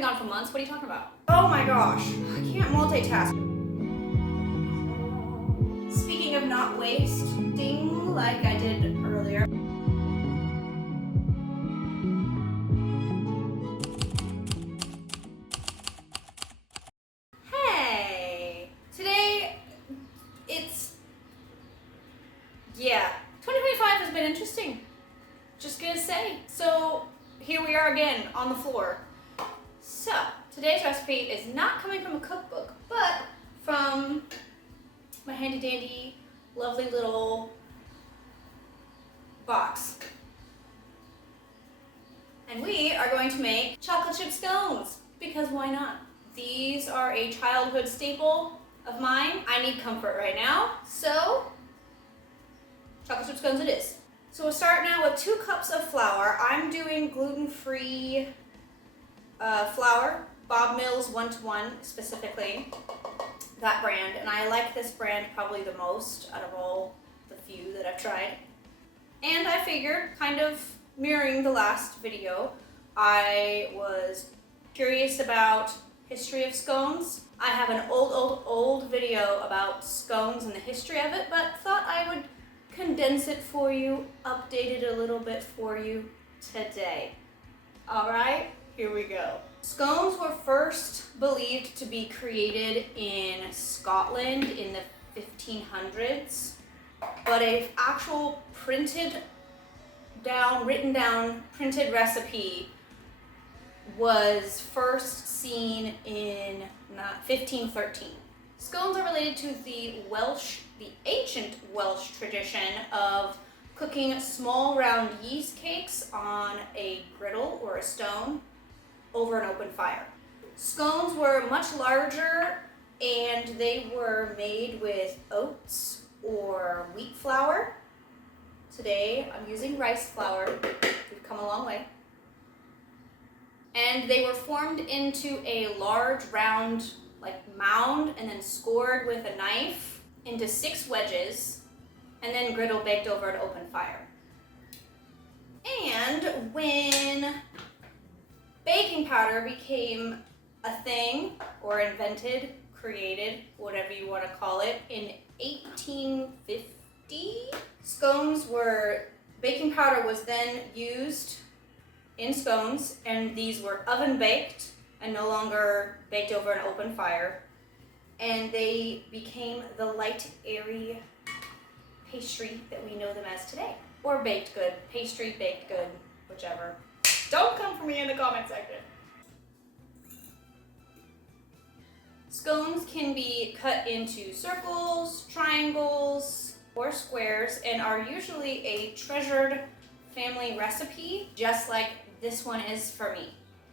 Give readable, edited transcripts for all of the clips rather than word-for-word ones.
been gone for months. What are you talking about? Oh my gosh, I can't multitask. Speaking of not wasting like I did earlier. Hey, today yeah, 2025 has been interesting. Just gonna say. So here we are again on the floor. So today's recipe is not coming from a cookbook, but from my handy dandy, lovely little box. And we are going to make chocolate chip scones, because why not? These are a childhood staple of mine. I need comfort right now, so chocolate chip scones it is. So we'll start now with 2 cups of flour. I'm doing gluten-free flour, Bob Mills 1-to-1 specifically, that brand. And I like this brand probably the most out of all the few that I've tried. And I figured, kind of mirroring the last video, I was curious about history of scones. I have an old video about scones and the history of it, but thought I would condense it for you, update it a little bit for you today. All right, here we go. Scones were first believed to be created in Scotland in the 1500s, but an actual written down printed recipe was first seen in 1513. Scones are related to the ancient Welsh tradition of cooking small round yeast cakes on a griddle or a stone over an open fire. Scones were much larger and they were made with oats or wheat flour. Today I'm using rice flour. We've come a long way. And they were formed into a large round mound and then scored with a knife into 6 wedges and then griddle baked over an open fire. And when baking powder became a thing, or invented, created, whatever you want to call it, in 1850, baking powder was then used in scones, and these were oven baked and no longer baked over an open fire. And they became the light, airy pastry that we know them as today. Or baked good, pastry, baked good, whichever. Don't come for me in the comment section. Scones can be cut into circles, triangles, or squares, and are usually a treasured family recipe, just like this one is for me.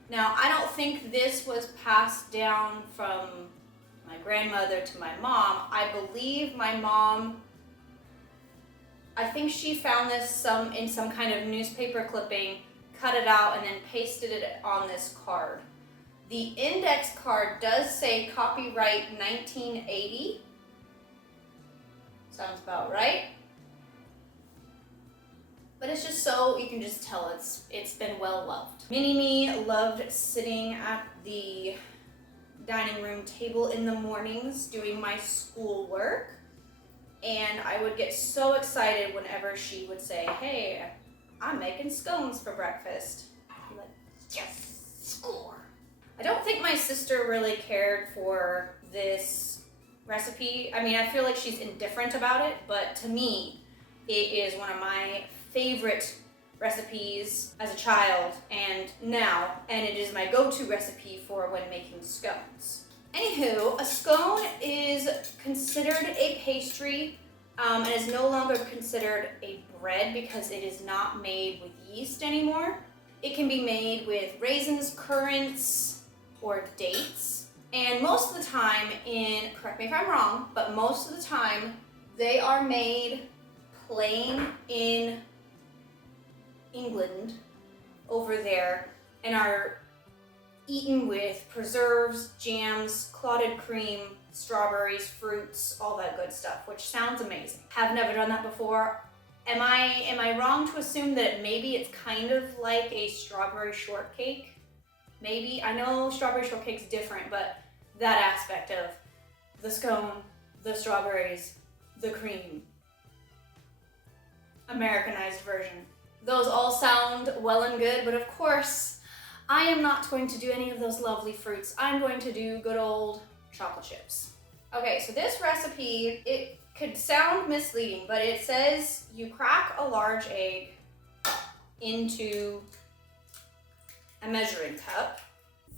Now, I don't think this was passed down from my grandmother to my mom. I believe my mom, I think she found this in some kind of newspaper clipping, cut it out, and then pasted it on this card. The index card does say copyright 1980. Sounds about right. But it's just so you can just tell it's been well loved. Mini-me loved sitting at the dining room table in the mornings doing my schoolwork, and I would get so excited whenever she would say, "Hey, I'm making scones for breakfast." I'd be like, "Yes, score." I don't think my sister really cared for this recipe. I mean, I feel like she's indifferent about it, but to me, it is one of my favorite recipes as a child and now, and it is my go-to recipe for when making scones. Anywho, a scone is considered a pastry and is no longer considered a bread because it is not made with yeast anymore. It can be made with raisins, currants, or dates. And most of the time correct me if I'm wrong, but most of the time they are made plain in England over there and are eaten with preserves, jams, clotted cream, strawberries, fruits, all that good stuff, which sounds amazing. Have never done that before. Am I wrong to assume that maybe it's kind of like a strawberry shortcake? Maybe, I know strawberry shortcake's different, but that aspect of the scone, the strawberries, the cream, Americanized version. Those all sound well and good, but of course, I am not going to do any of those lovely fruits. I'm going to do good old chocolate chips. Okay, so this recipe, it could sound misleading, but it says you crack a large egg into a measuring cup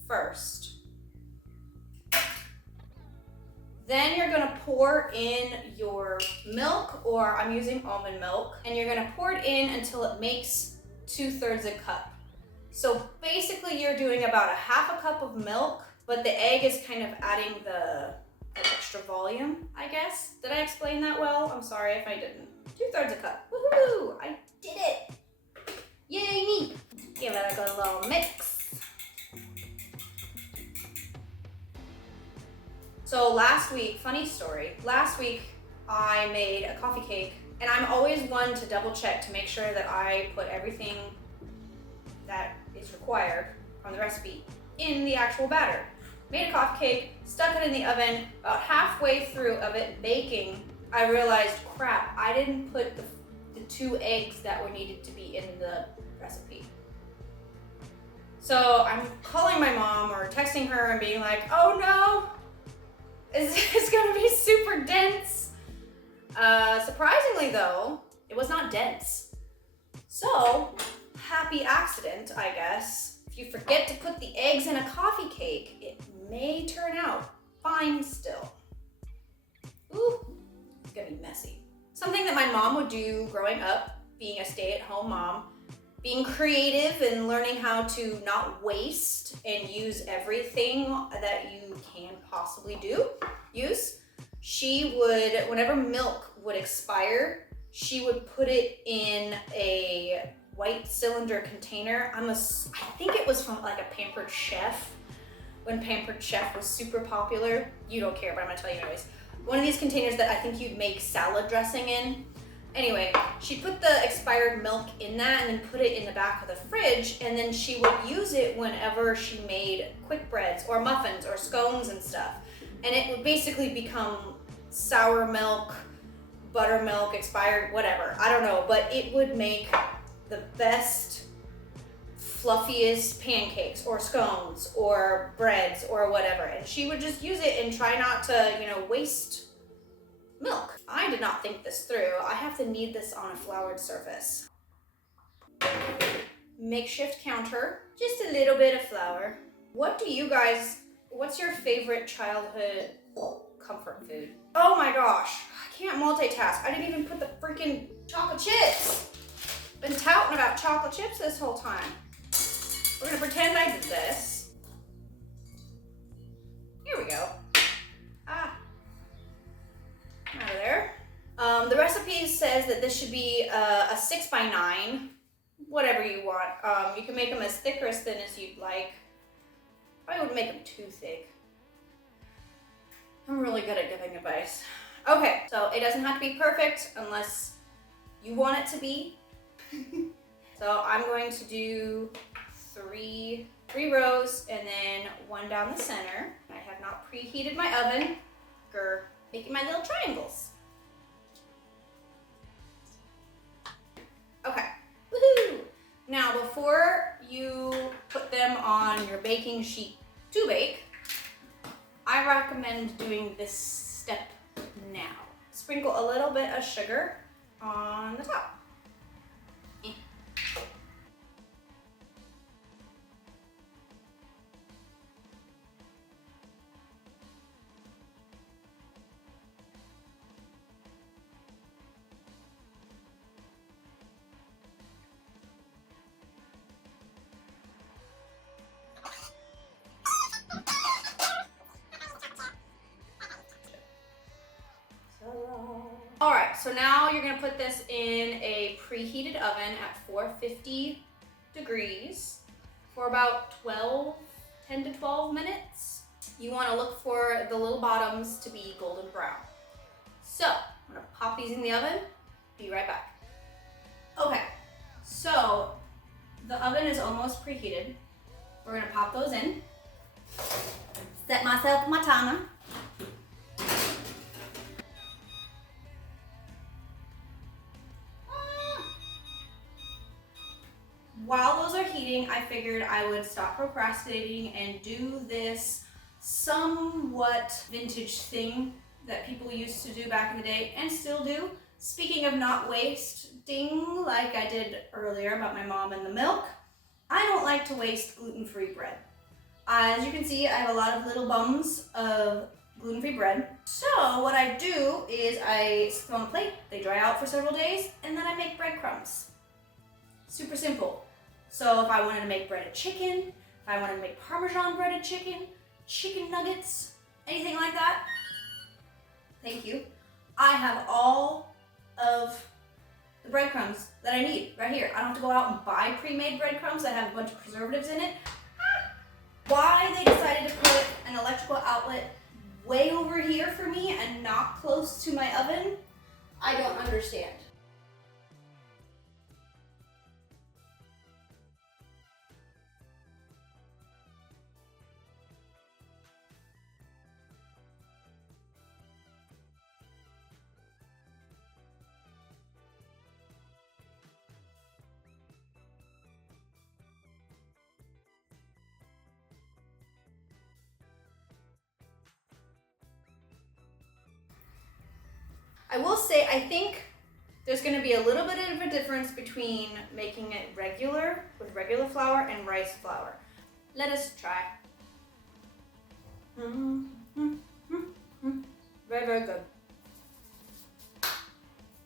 first. Then you're gonna pour in your milk, or I'm using almond milk, and you're gonna pour it in until it makes 2/3 a cup. So basically you're doing about a half a cup of milk, but the egg is kind of adding the extra volume, I guess. Did I explain that well? I'm sorry if I didn't. 2/3 a cup. Woohoo! I did it! Yay me! Give it a good little mix. So last week, funny story, last week I made a coffee cake, and I'm always one to double check to make sure that I put everything that is required from the recipe in the actual batter. Made a coffee cake, stuck it in the oven. About halfway through of it baking, I realized, crap, I didn't put the 2 eggs that were needed to be in the recipe. So I'm calling my mom or texting her and being like, oh no, it's gonna be super dense. Surprisingly though, it was not dense. So, happy accident, I guess. If you forget to put the eggs in a coffee cake, it may turn out fine still. Ooh, it's gonna be messy. Something that my mom would do growing up, being a stay-at-home mom, being creative and learning how to not waste and use everything that you can possibly use. She would, whenever milk would expire, she would put it in a white cylinder container. I think it was from like a Pampered Chef, when Pampered Chef was super popular. You don't care, but I'm gonna tell you anyways. One of these containers that I think you'd make salad dressing in. Anyway, she put the expired milk in that and then put it in the back of the fridge, and then she would use it whenever she made quick breads or muffins or scones and stuff. And it would basically become sour milk, buttermilk, expired, whatever. I don't know, but it would make the best, fluffiest pancakes or scones or breads or whatever. And she would just use it and try not to, waste milk. I did not think this through. I have to knead this on a floured surface. Makeshift counter, just a little bit of flour. What's your favorite childhood comfort food? Oh my gosh, I can't multitask. I didn't even put the freaking chocolate chips. Been touting about chocolate chips this whole time. We're gonna pretend I did this. Here we go. Out of there. The recipe says that this should be a 6x9, whatever you want. You can make them as thick or as thin as you'd like. I wouldn't make them too thick. I'm really good at giving advice. Okay, so it doesn't have to be perfect unless you want it to be. So I'm going to do three rows and then 1 down the center. I have not preheated my oven. Making my little triangles. Okay, woohoo! Now before you put them on your baking sheet to bake, I recommend doing this step now. Sprinkle a little bit of sugar on the top. All right, so now you're gonna put this in a preheated oven at 450 degrees for about 10 to 12 minutes. You wanna look for the little bottoms to be golden brown. So, I'm gonna pop these in the oven, be right back. Okay, so the oven is almost preheated. We're gonna pop those in. Set myself my timer. While those are heating, I figured I would stop procrastinating and do this somewhat vintage thing that people used to do back in the day and still do. Speaking of not wasting, like I did earlier about my mom and the milk, I don't like to waste gluten-free bread. As you can see, I have a lot of little bums of gluten-free bread. So what I do is I stick them on a plate, they dry out for several days, and then I make breadcrumbs. Super simple. So if I wanted to make breaded chicken, if I wanted to make Parmesan breaded chicken, chicken nuggets, anything like that, thank you. I have all of the breadcrumbs that I need right here. I don't have to go out and buy pre-made breadcrumbs that have a bunch of preservatives in it. Why they decided to put an electrical outlet way over here for me and not close to my oven, I don't understand. I will say, I think there's going to be a little bit of a difference between making it regular with regular flour and rice flour. Let us try. Very, very good.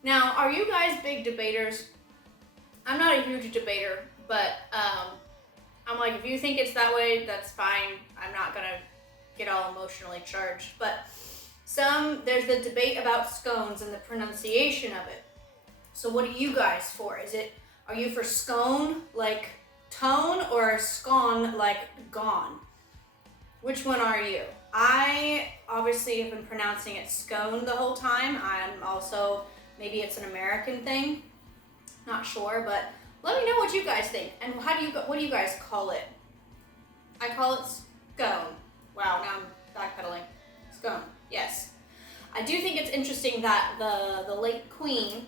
Now, are you guys big debaters? I'm not a huge debater, but I'm like, if you think it's that way, that's fine. I'm not going to get all emotionally charged, but there's the debate about scones and the pronunciation of it. So what are you guys for? Are you for scone like tone or scone like gone? Which one are you? I obviously have been pronouncing it scone the whole time. I'm also, maybe it's an American thing, not sure, but let me know what you guys think. And what do you guys call it? I call it scone. Wow, now I'm backpedaling. Scone. Yes. I do think it's interesting that the late queen,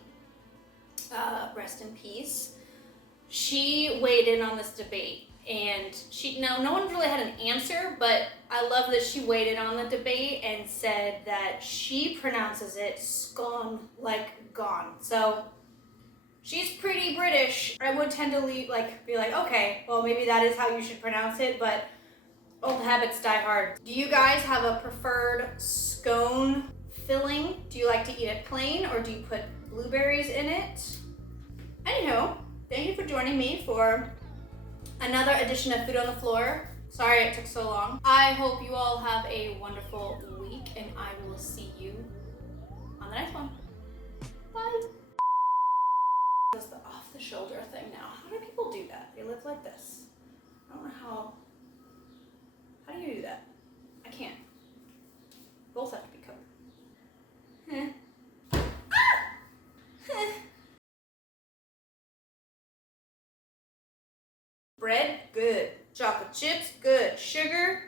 rest in peace, she weighed in on this debate, and no one really had an answer, but I love that she weighed in on the debate and said that she pronounces it scone like gone. So she's pretty British. I would tend to be like, okay, well maybe that is how you should pronounce it, but old habits die hard. Do you guys have a preferred scone filling? Do you like to eat it plain or do you put blueberries in it? Anywho, thank you for joining me for another edition of Food on the Floor. Sorry it took so long. I hope you all have a wonderful week and I will see you on the next one. Bye. Does the off the shoulder thing now. How do people do that? They live like this. I don't know how do you do that? I can't. Both have to be covered. Bread, good. Chocolate chips, good. Sugar,